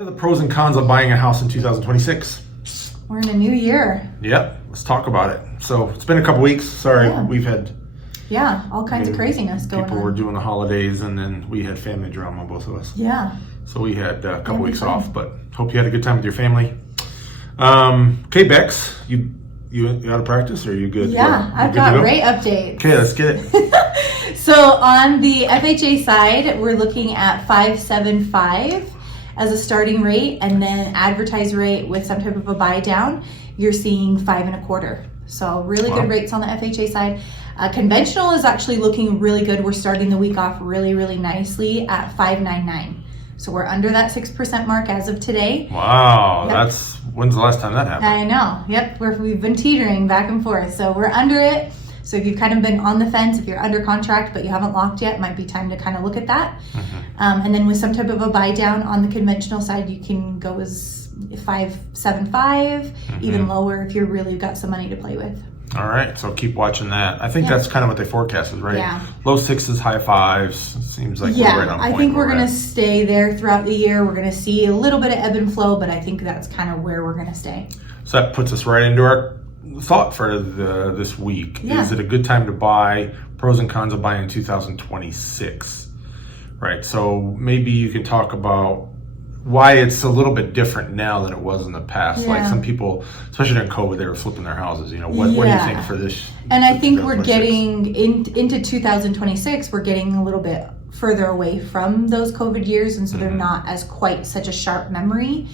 What are the pros and cons of buying a house in 2026? We're in a new year. Yep, let's talk about it. So it's been a couple weeks. Sorry, we've had all kinds of craziness going on. People were doing the holidays, and then we had family drama, both of us. Yeah. So we had a couple weeks off, but hope you had a good time with your family. Okay, Bex, you out of practice, or are you good? Yeah, I've got rate updates. Okay, let's get it. So on the FHA side, we're looking at 5.75 as a starting rate, and then advertised rate with some type of a buy down, you're seeing 5.25. So really good rates on the FHA side. Conventional is actually looking really good. We're starting the week off really, really nicely at 5.99. So we're under that 6% mark as of today. Wow, that's, when's the last time that happened? I know, yep, we've been teetering back and forth. So we're under it. So if you've kind of been on the fence, if you're under contract but you haven't locked yet, it might be time to kind of look at that. And then with some type of a buy down on the conventional side, you can go as 5.75, even lower if you're really got some money to play with. All right, so keep watching that. I think that's kind of what they forecasted, right? Yeah. Low sixes, high fives. Seems like we're right on point. I think we're going to stay there throughout the year. We're going to see a little bit of ebb and flow, but I think that's kind of where we're going to stay. So that puts us right into our thought for this week. Is it a good time to buy? Pros and cons of buying in 2026, right? So maybe you can talk about why it's a little bit different now than it was in the past. Like some people, especially during COVID, they were flipping their houses. What do you think for this? And I think we're getting into 2026, we're getting a little bit further away from those COVID years, and so they're not as quite such a sharp memory.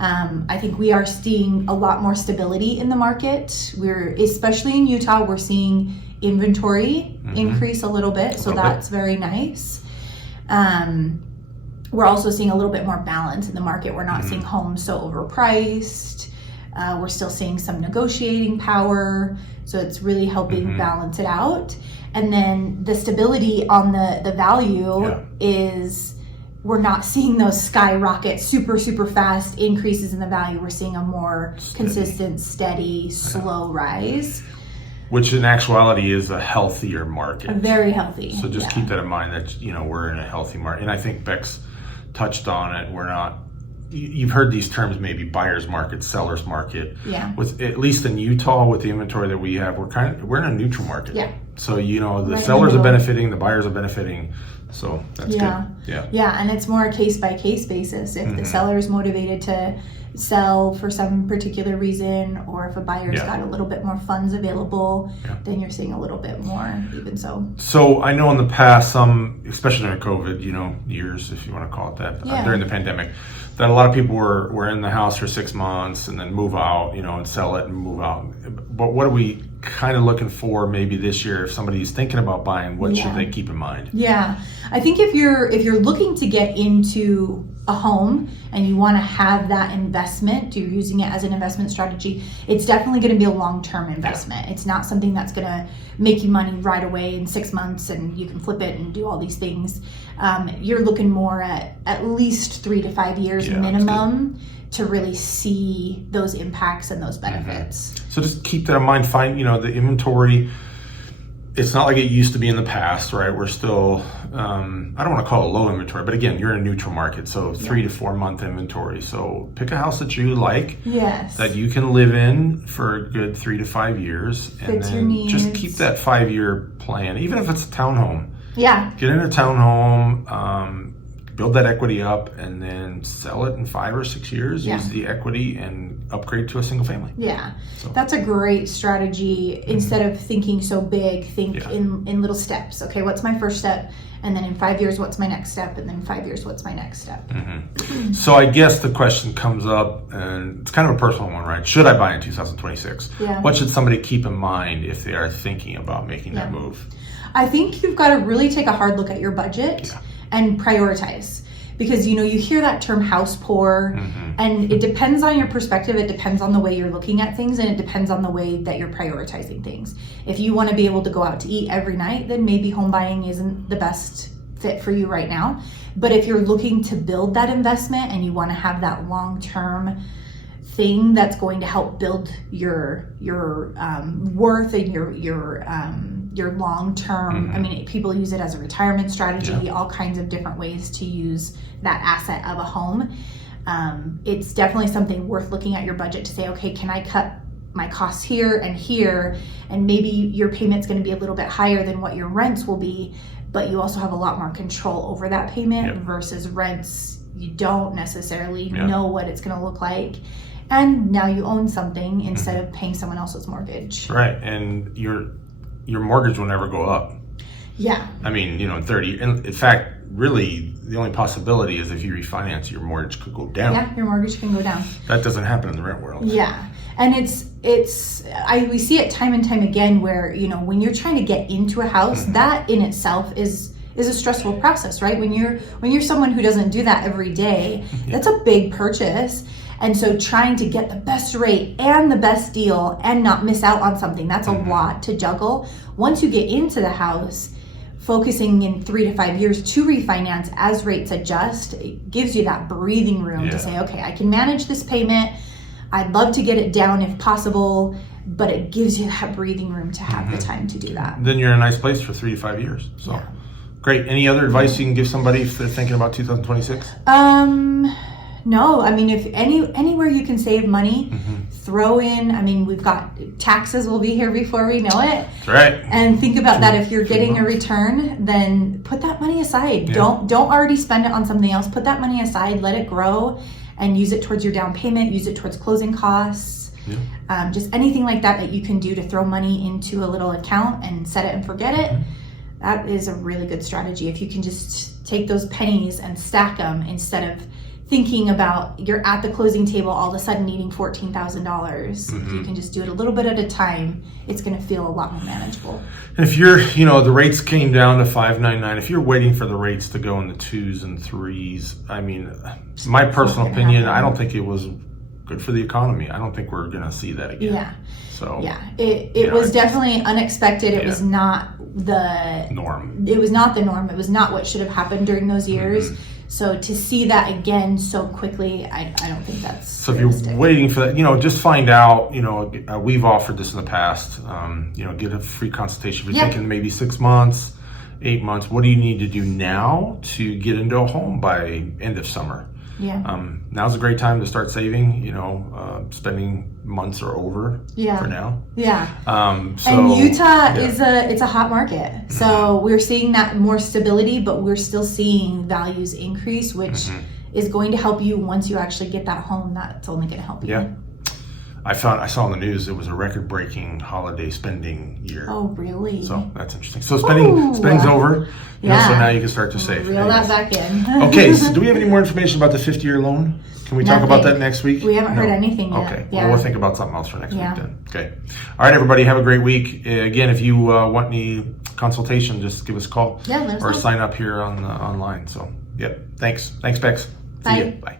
I think we are seeing a lot more stability in the market. Especially in Utah, we're seeing inventory increase a little bit, so that's very nice. We're also seeing a little bit more balance in the market. We're not seeing homes so overpriced. We're still seeing some negotiating power, so it's really helping balance it out. And then the stability on the value is, we're not seeing those skyrocket, super fast increases in the value. We're seeing a more consistent, steady, slow rise. Which in actuality is a healthier market. Very healthy. So just keep that in mind that, we're in a healthy market. And I think Bex touched on it. We're not, you've heard these terms, maybe buyer's market, seller's market. Yeah. With, at least in Utah, with the inventory that we have, we're in a neutral market. Yeah. So, the sellers are benefiting, the buyers are benefiting. So that's good. Yeah, and it's more a case by case basis. If the seller is motivated to sell for some particular reason, or if a buyer's got a little bit more funds available, then you're seeing a little bit more, even so. So I know in the past, especially during COVID, years, if you want to call it that, during the pandemic, that a lot of people were in the house for 6 months and then move out, and sell it and move out. But what are we kind of looking for maybe this year? If somebody's thinking about buying, what should they keep in mind? Yeah, I think if you're looking to get into a home and you want to have that investment, you're using it as an investment strategy, it's definitely going to be a long-term investment. It's not something that's going to make you money right away in 6 months and you can flip it and do all these things. You're looking more at least 3 to 5 years minimum to really see those impacts and those benefits. So just keep that in mind. Find, the inventory. It's not like it used to be in the past, right? We're still, I don't want to call it low inventory, but again, you're in a neutral market, so 3 to 4 month inventory. So pick a house that you like, that you can live in for a good 3 to 5 years, and then just keep that 5-year plan, even if it's a townhome. Yeah. Get in a townhome, build that equity up, and then sell it in 5 or 6 years. Use the equity and upgrade to a single family. Yeah, so that's a great strategy. Instead of thinking so big, think in little steps. Okay, what's my first step? And then in 5 years, what's my next step? And then 5 years, what's my next step? So I guess the question comes up, and it's kind of a personal one, right? Should I buy in 2026? Yeah. What should somebody keep in mind if they are thinking about making that move? I think you've got to really take a hard look at your budget and prioritize, because you hear that term house poor, and it depends on your perspective, it depends on the way you're looking at things, and it depends on the way that you're prioritizing things. If you want to be able to go out to eat every night, then maybe home buying isn't the best fit for you right now. But if you're looking to build that investment and you want to have that long-term thing that's going to help build your worth and your long-term, I mean, people use it as a retirement strategy, all kinds of different ways to use that asset of a home. it's definitely something worth looking at your budget to say, okay, can I cut my costs here, and maybe your payment's going to be a little bit higher than what your rents will be, but you also have a lot more control over that payment versus rents. You don't necessarily know what it's going to look like. And now you own something instead of paying someone else's mortgage. Right. And your mortgage will never go up. Yeah. I mean, in 30, and in fact, really the only possibility is if you refinance, your mortgage could go down. Yeah, your mortgage can go down. That doesn't happen in the rent world. Yeah. And we see it time and time again where, when you're trying to get into a house, that in itself is a stressful process, right? When you're someone who doesn't do that every day, that's a big purchase. And so trying to get the best rate and the best deal and not miss out on something, that's a lot to juggle. Once you get into the house, focusing in 3 to 5 years to refinance as rates adjust, it gives you that breathing room to say, okay, I can manage this payment. I'd love to get it down if possible, but it gives you that breathing room to have the time to do that. Then you're in a nice place for 3 to 5 years. So great. Any other advice you can give somebody if they're thinking about 2026? No, I mean, if anywhere you can save money, throw in, I mean, we've got taxes will be here before we know it. That's right. And think about that. If you're getting a return, then put that money aside. Don't already spend it on something else. Put that money aside, let it grow, and use it towards your down payment, use it towards closing costs. Just anything like that you can do to throw money into a little account and set it and forget it. That is a really good strategy. If you can just take those pennies and stack them instead of thinking about you're at the closing table all of a sudden needing $14,000. If you can just do it a little bit at a time, it's going to feel a lot more manageable. And if you're, the rates came down to 5.99, if you're waiting for the rates to go in the 2s and 3s, I mean, my personal opinion, I don't think it was good for the economy. I don't think we're going to see that again. Yeah. So it was definitely unexpected. It was not the norm. It was not the norm. It was not what should have happened during those years. So to see that again so quickly, I don't think that's so realistic. If you're waiting for that, just find out, we've offered this in the past, get a free consultation. If you're thinking maybe 6 months, 8 months, what do you need to do now to get into a home by end of summer? Now's a great time to start saving, spending months or over for now. And Utah it's a hot market. So we're seeing that more stability, but we're still seeing values increase, which is going to help you once you actually get that home. That's only going to help you. I saw on the news it was a record-breaking holiday spending year. Oh, really? So that's interesting. So spending's over. So now you can start to save. Reel that back in. Okay. So do we have any more information about the 50-year loan? Can we talk about that next week? We haven't heard anything yet. Okay. Well, we'll think about something else for next week then. Okay. All right, everybody. Have a great week. Again, if you want any consultation, just give us a call. Let us or know. sign up here on online. So, Thanks. Thanks, Bex. Bye. See you. Bye.